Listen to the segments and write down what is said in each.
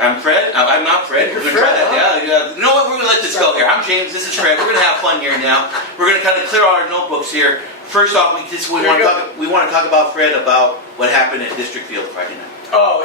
I'm Fred. I'm not Fred. You're We're Fred, gonna try that. huh? Yeah. You know what? We're gonna let this go here. I'm James. This is Fred. We're gonna have fun here now. We're gonna kind of clear all our notebooks here. First off, we want to talk about Fred, about what happened at District Field Friday night. Oh,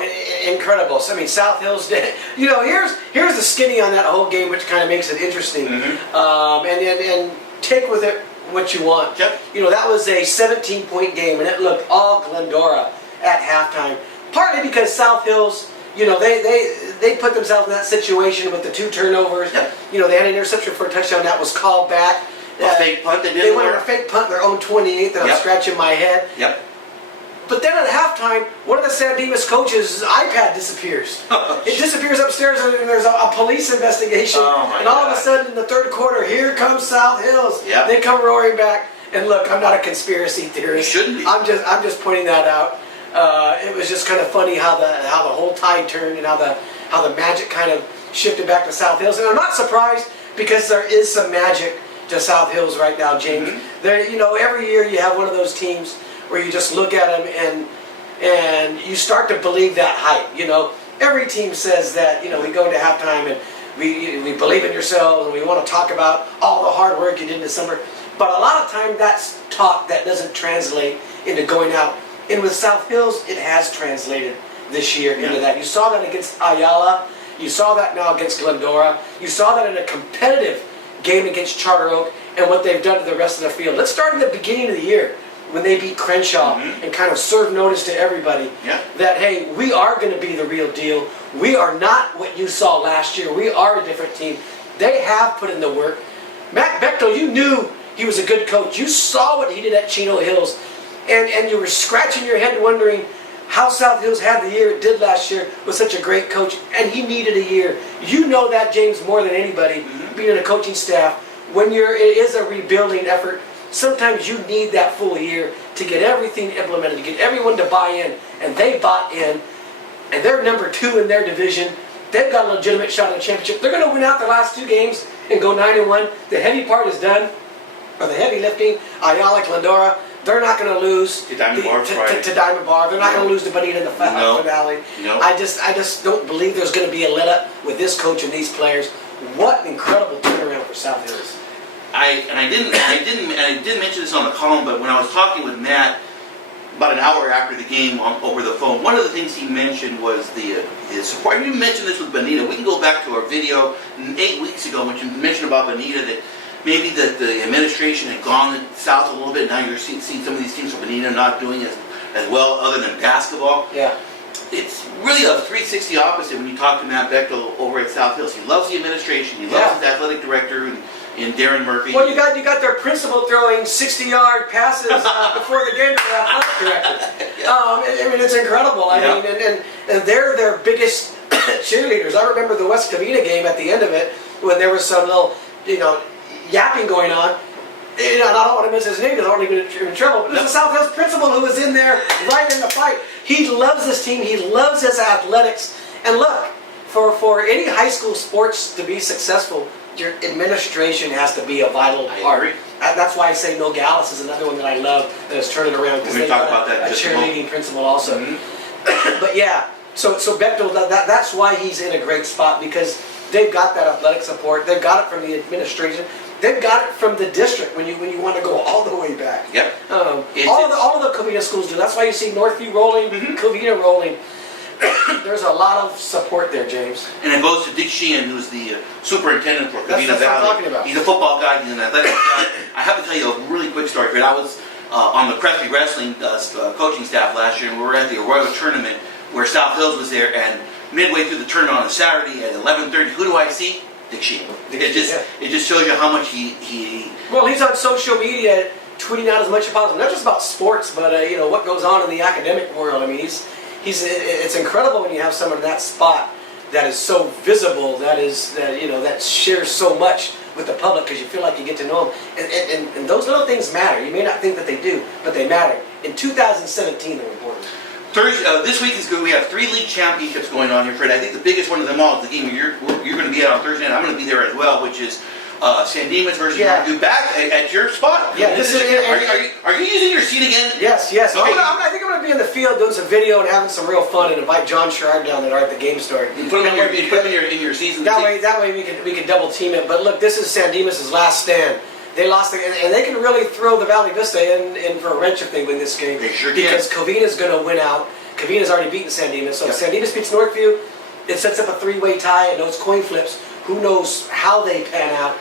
incredible. So, I mean, South Hills did. You know, here's the skinny on that whole game, which kind of makes it interesting. And take with it what you want. Yep. You know, that was a 17-point game, and it looked all Glendora at halftime. Partly because South Hills, you know, they put themselves in that situation with the 2 turnovers. Yep. You know, they had an interception for a touchdown that was called back. A fake punt they did. They went on a fake punt, their own 28 that I'm scratching my head. Yep. But then at halftime, one of the San Dimas coaches' iPad disappears. It disappears upstairs, and there's a police investigation. And all of a sudden, in the third quarter, here comes South Hills. Yep. They come roaring back. And look, I'm not a conspiracy theorist. You shouldn't be. I'm just pointing that out. It was just kind of funny how the whole tide turned and how the magic kind of shifted back to South Hills. And I'm not surprised because there is some magic to South Hills right now, James. There, you know, every year you have one of those teams where you just look at them and you start to believe that hype. You know, every team says that. You know, we go into halftime and we believe in yourselves and we want to talk about all the hard work you did in December. But a lot of time that's talk that doesn't translate into going out. And with South Hills, it has translated this year into that. You saw that against Ayala. You saw that now against Glendora. You saw that in a competitive game against Charter Oak and what they've done to the rest of the field. Let's start at the beginning of the year when they beat Crenshaw and kind of serve notice to everybody that, hey, we are going to be the real deal. We are not what you saw last year. We are a different team. They have put in the work. Matt Bechtel, you knew he was a good coach. You saw what he did at Chino Hills. And you were scratching your head wondering how South Hills had the year it did last year with such a great coach. And he needed a year. You know that, James, more than anybody, being in a coaching staff. When it is a rebuilding effort, sometimes you need that full year to get everything implemented, to get everyone to buy in. And they bought in. And they're number 2 in their division. They've got a legitimate shot at the championship. They're going to win out their last 2 games and go 9-1. The heavy part is done. Or the heavy lifting, Ayala, Glendora, they're not going to lose to Diamond Bar. To Diamond Bar. They're not going to lose to Bonita in the finale. No. I just don't believe there's going to be a let up with this coach and these players. What an incredible turnaround for South Hills. I didn't mention this on the column, but when I was talking with Matt about an hour after the game over the phone, one of the things he mentioned was the support. You mentioned this with Bonita. We can go back to our video 8 weeks ago when you mentioned about Bonita that maybe the administration had gone south a little bit. Now you're seeing some of these teams from Bonita not doing as well other than basketball. Yeah. It's really a 360 opposite when you talk to Matt Bechtel over at South Hills. He loves the administration. He loves his athletic director and Darren Murphy. Well, you got their principal throwing 60-yard passes before the game to the athletic director. I mean, it's incredible. I mean, and they're their biggest cheerleaders. I remember the West Covina game at the end of it when there was some little, yapping going on. And I don't want to miss his name because I don't want to get in trouble. But there's a South Hills principal who was in there right in the fight. He loves this team. He loves his athletics. And look, for any high school sports to be successful, your administration has to be a vital part. That's why I say Nogales is another one that I love that is turning around because they've got a cheerleading principal also. But yeah, so Bechtel, that's why he's in a great spot because they've got that athletic support. They've got it from the administration. They've got it from the district when you want to go all the way back. Yep. All of the Covina schools do. That's why you see Northview rolling, Covina rolling. There's a lot of support there, James. And it goes to Dick Sheehan, who's the superintendent for Covina Valley. That's what I'm talking about. He's a football guy. He's an athletic guy. I have to tell you a really quick story, Fred. I was on the Crestview Wrestling coaching staff last year, and we were at the Arroyo tournament where South Hills was there, and midway through the tournament on a Saturday at 11:30, who do I see? Dick Sheehan. It just shows you how much he. Well, he's on social media tweeting out as much as possible. Not just about sports, but what goes on in the academic world. I mean, it's incredible when you have someone in that spot that is so visible, that shares so much with the public because you feel like you get to know them. And those little things matter. You may not think that they do, but they matter. In 2017, they're important. This week is good. We have 3 league championships going on here, Fred. I think the biggest one of them all is the game you're going to be at on Thursday, and I'm going to be there as well, which is San Dimas versus Yeah. Northview back at your spot. Yeah, this is- Are you using your seat again? Yes. Okay. I think I'm going to be in the field doing some video and having some real fun and invite John Sherrard down there at the game store. You put them in your season. That way we can double team it. But look, this is San Dimas' last stand. They lost, and they can really throw the Valley Vista in for a wrench if they win this game. They sure can. Because Covina's going to win out. Covina's already beaten San Dimas, so Yeah. if San Dimas beats Northview, it sets up a three-way tie, and those coin flips, who knows how they pan out,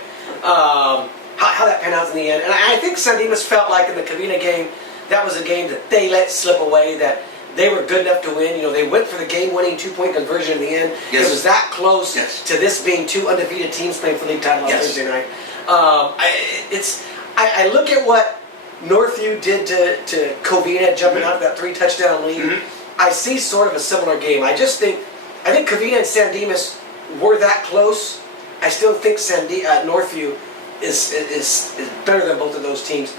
how that pan out in the end. And I think San Dimas felt like in the Covina game, that was a game that they let slip away, that they were good enough to win. You know, they went for the game-winning two-point conversion in the end. Yes. It was that close Yes. to this being two undefeated teams playing for league title on Yes. Thursday night. I look at what Northview did to Covina, jumping out of that 3-touchdown lead. Mhm. I see sort of a similar game. I think Covina and San Dimas were that close. I still think Northview is better than both of those teams.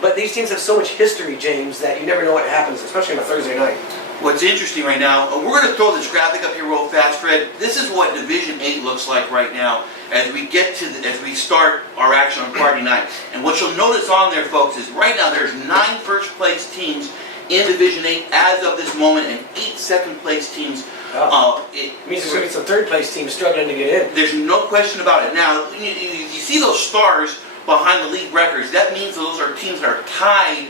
But these teams have so much history, James, that you never know what happens, especially on a Thursday night. What's interesting right now, we're going to throw this graphic up here real fast, Fred. This is what Division 8 looks like right now as we start our action on Friday night. And what you'll notice on there, folks, is right now there's 9 first-place teams in Division 8 as of this moment, and 8 second-place teams. It means there's going to be some third-place teams struggling to get in. There's no question about it. Now, you see those stars behind the league records. That means those are teams that are tied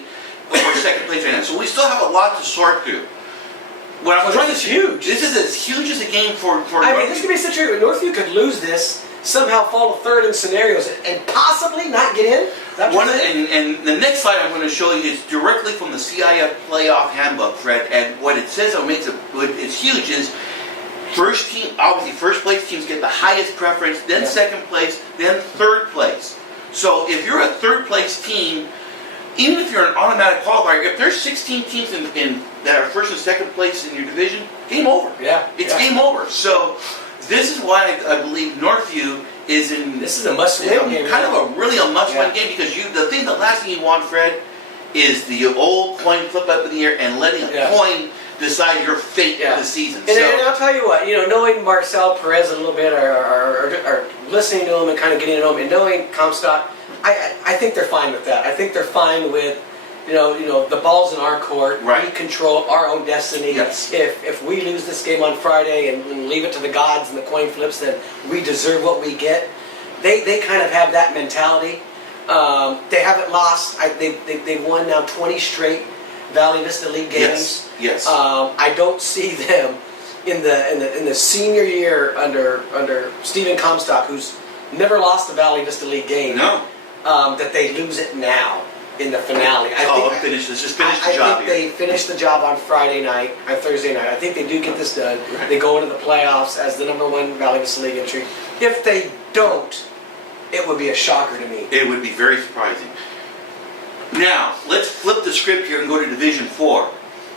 for second place right now. So we still have a lot to sort through. This is huge. This is as huge as a game for I mean, this could be a situation where Northview could lose this, somehow fall to third in scenarios, and possibly not get in. And the next slide I'm going to show you is directly from the CIF playoff handbook, Fred. And what it says, what makes it's huge, is first team, obviously first place teams get the highest preference, then second place, then third place. So if you're a third place team, even if you're an automatic qualifier, if there's 16 teams that are first and second place in your division, game over. Yeah. It's game over. So this is why I believe Northview is in. This is a must-win game. Kind of a must-win game, because the last thing you want, Fred, is the old coin flip up in the air and letting a coin decide your fate of the season. And I'll tell you what, knowing Marcel Perez a little bit, or listening to him and kind of getting to know him, and knowing Comstock, I think they're fine with that. I think they're fine with, the ball's in our court. Right. We control our own destiny. Yes. If we lose this game on Friday and leave it to the gods and the coin flips, then we deserve what we get. They kind of have that mentality. They haven't lost. They've won now 20 straight Valley Vista League games. Yes. I don't see them in the senior year under Stephen Comstock, who's never lost a Valley Vista League game. No. That they lose it now in the finale. Let's just finish the job. I think they finish the job on Thursday night. I think they do get this done. Right. They go into the playoffs as the #1 Valley Vista League entry. If they don't, it would be a shocker to me. It would be very surprising. Now, let's flip the script here and go to Division 4.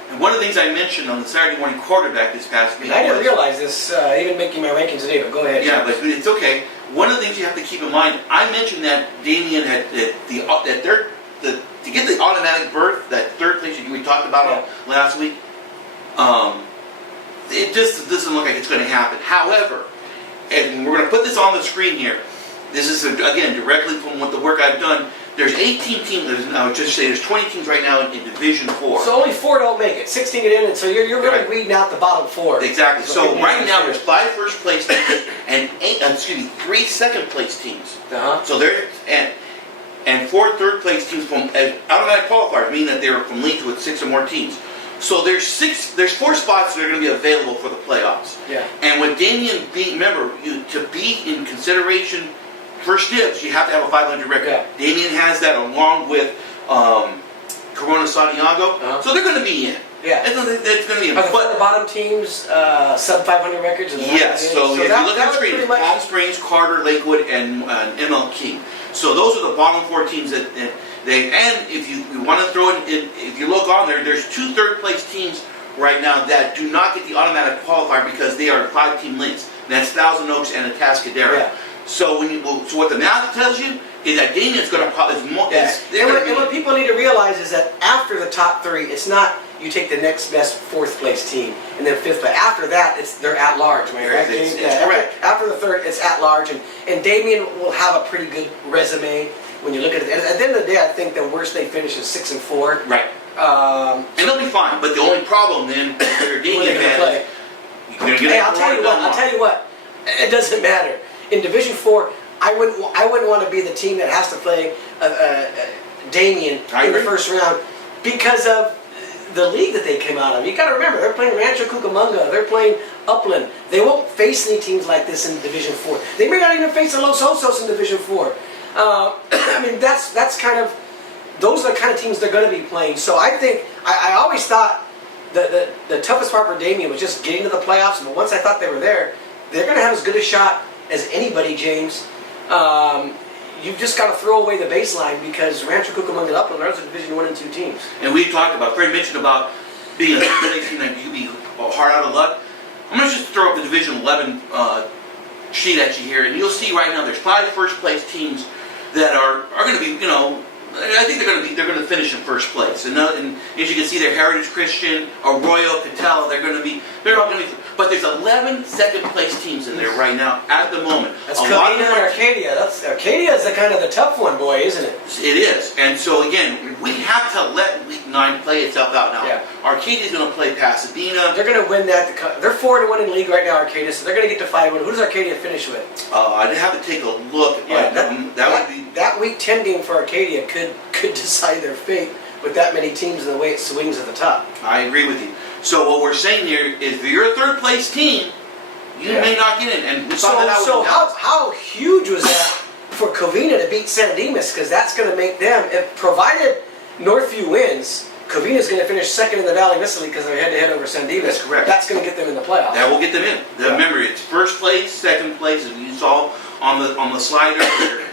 And one of the things I mentioned on the Saturday morning quarterback this past week I didn't realize this, even making my rankings today, but go ahead. Yeah, but it's okay. One of the things you have to keep in mind, I mentioned that Damien had to get the automatic berth, that third place we talked about last week. It just doesn't look like it's going to happen. However, and we're going to put this on the screen here. This is again directly from what the work I've done. There's 18 teams. I would just say there's 20 teams right now in Division 4. So only 4 don't make it. 16 get in, and so you're really weeding out the bottom 4. Exactly. So right now there's 5 first place teams and 3 second place teams. So there and 4 third place teams from automatic qualifiers, meaning that they're from leagues with 6 or more teams. So there's 4 spots that are going to be available for the playoffs. Yeah. And with Damien remember, to be in consideration. First dibs, you have to have a 500 record. Yeah. Damien has that along with Corona Santiago. So they're going to be in. Yeah. It's going to be in. Are the 4 bottom teams sub 500 records? Yes. So if you look at the screen, Palm Springs, Carter, Lakewood, and ML King. So those are the bottom 4 teams that they. And if you want to throw in, if you look on there, there's 2 third place teams right now that do not get the automatic qualifier because they are 5-team leagues. And that's Thousand Oaks and Atascadero. Yeah. So what the math tells you is that Damien's going to probably. And what people need to realize is that after the top 3, it's not you take the next best fourth place team, and then fifth. But after that, they're at large. Am I right? It's Yeah, correct. After the third, it's at large, and Damien will have a pretty good resume when you look at it. And at the end of the day, I think the worst they finish is 6-4. Right. And they'll be fine. But the only problem then, if they're Damien fans, you're going to get. Hey, I'll tell you what. It doesn't matter. In Division 4, I wouldn't want to be the team that has to play Damien in the first round because of the league that they came out of. You got to remember, they're playing Rancho Cucamonga, they're playing Upland. They won't face any teams like this in Division 4. They may not even face the Los Osos in Division 4. I mean, that's kind of, those are the kind of teams they're going to be playing. So I think, I always thought the toughest part for Damien was just getting to the playoffs, but once I thought they were there, they're going to have as good a shot as anybody, James. You've just got to throw away the baseline because Rancho Cucamonga and Upland are Division 1 and 2 teams. And we talked about, Fred mentioned about being a third-place team that you could be hard out of luck. I'm going to just throw up the Division 11 sheet at you here, and you'll see right now there's 5 first-place teams that are going to be, you know, I think they're going to finish in first place. And as you can see, they're Heritage Christian, Arroyo, Catella. They're all going to be. But there's 11 second-place teams in there right now at the moment. That's Covina and Arcadia. Arcadia is the kind of the tough one, boy, isn't it? It is. And so again, we have to let Week 9 play itself out now. Yeah. Arcadia's going to play Pasadena. They're going to win that. They're 4-1 in league right now, Arcadia. So they're going to get to 5-1. Who does Arcadia finish with? I'd have to take a look. Yeah, that would be. That Week 10 game for Arcadia could decide their fate with that many teams and the way it swings at the top. I agree with you. So what we're saying here is, if you're a third-place team, you may not get in. And we saw that out. So how huge was that for Covina to beat San Dimas? Because that's going to make them, if provided Northview wins, Covina's going to finish second in the Valley Vista League because they're head-to-head over San Dimas. That's correct. That's going to get them in the playoffs. That will get them in. Remember, it's first place, second place, as you saw on the slide earlier.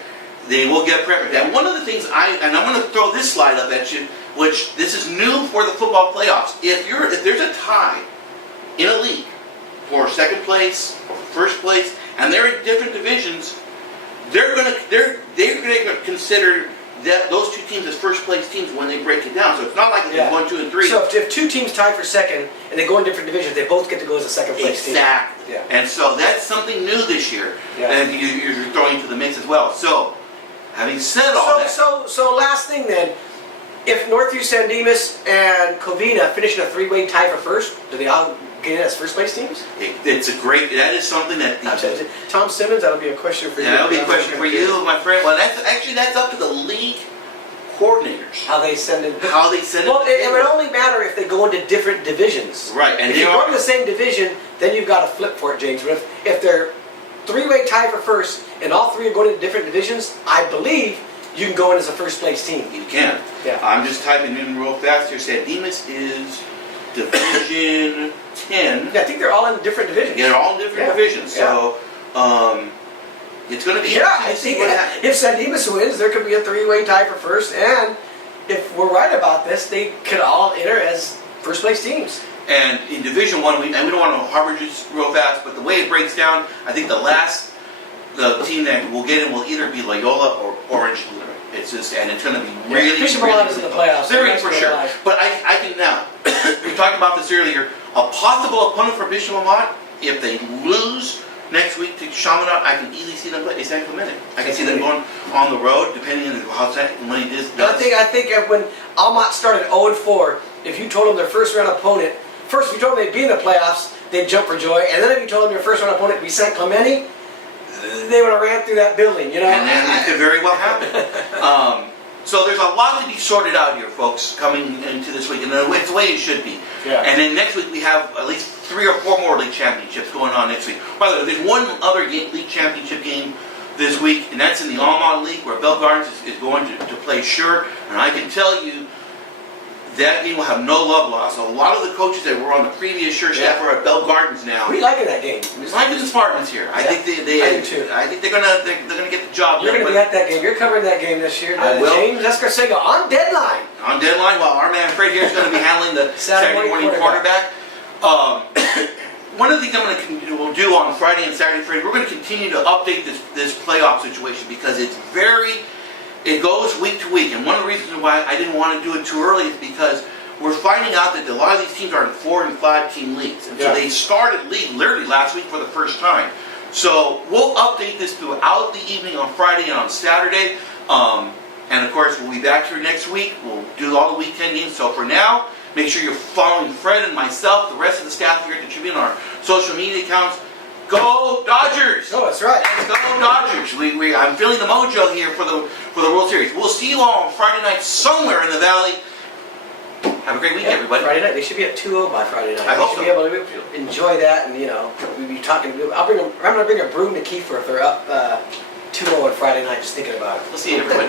They will get preference. And one of the things I'm going to throw this slide up at you, which this is new for the football playoffs. If there's a tie in a league for second place or first place, and they're in different divisions, they're going to consider those 2 teams as first place teams when they break it down. So it's not like it's 1, 2, and 3. So if 2 teams tie for second and they go in different divisions, they both get to go as a second place team. Exactly. Yeah. And so that's something new this year, and you're throwing into the mix as well. So having said all that, so last thing then. If Northview, San Dimas, and Covina finish in a 3-way tie for first, do they all get in as first place teams? that is something that Tom Simmons, that'll be a question for you. That'll be a question for you, my friend. Well, that's up to the league coordinators. How they send it. How they send it. Well, it would only matter if they go into different divisions. Right, and if you go in the same division, then you've got to flip for it, James. But if they're 3-way tie for first, and all 3 are going into different divisions, I believe you can go in as a first place team. You can. Yeah. I'm just typing in real fast here. San Dimas is Division 10. Yeah, I think they're all in different divisions. Yeah, they're all in different divisions. So it's going to be interesting. I think if San Dimas wins, there could be a 3-way tie for first, and if we're right about this, they could all enter as first place teams. And in Division 1, we don't want to harbor just real fast, but the way it breaks down, I think the team that will get in will either be Loyola or Orange Blue. It's going to be really, Bishop Milan is in the playoffs. Very for sure. But I can now. We talked about this earlier. A possible opponent for Bishop Milan, if they lose next week to Chaminade, I can easily see them play San Clemente. I can see them going on the road, depending on how San Clemente does. I think when Almont started 0-4, if you told them their first round opponent, first if you told them they'd be in the playoffs, they'd jump for joy, and then if you told them your first round opponent would be San Clemente, they would have ran through that building, you know. And it could very well happen. So there's a lot to be sorted out here, folks, coming into this week, and it's the way it should be. Yeah. And then next week we have at least 3 or 4 more league championships going on next week. By the way, there's one other league championship game this week, and that's in the Almont League, where Bell Gardens is going to play Sure. And I can tell you, that game will have no love lost. A lot of the coaches that were on the previous Sure staff are at Bell Gardens now. We liking that game. It's liking the Spartans here. I think I do too. I think they're gonna get the job You're done. going to be at that game. You're covering that game this year. I will. James Escarcega on deadline. On deadline, while our man Fred here is going to be handling the Saturday morning quarterback. One of the things we'll do on Friday and Saturday, Fred, we're going to continue to update this playoff situation because it goes week to week. And one of the reasons why I didn't want to do it too early is because we're finding out that a lot of these teams are in 4 and 5 team leagues. And so Yeah. they started league literally last week for the first time. So we'll update this throughout the evening on Friday and on Saturday. And of course, we'll be back here next week. We'll do all the weekend games. So for now, make sure you're following Fred and myself, the rest of the staff here at the Tribune, on our social media accounts. Go Dodgers! Oh, that's right. Let's go Dodgers! I'm feeling the mojo here for the World Series. We'll see you all on Friday night somewhere in the Valley. Have a great week, Yeah, everybody. Friday night. They should be at 2-0 by Friday night. I We hope should so. be able to enjoy that, and we'll be talking. I'm going to bring a broom to Kiefer if they're up 2-0 on Friday night. Just thinking about it. We'll see you, everybody.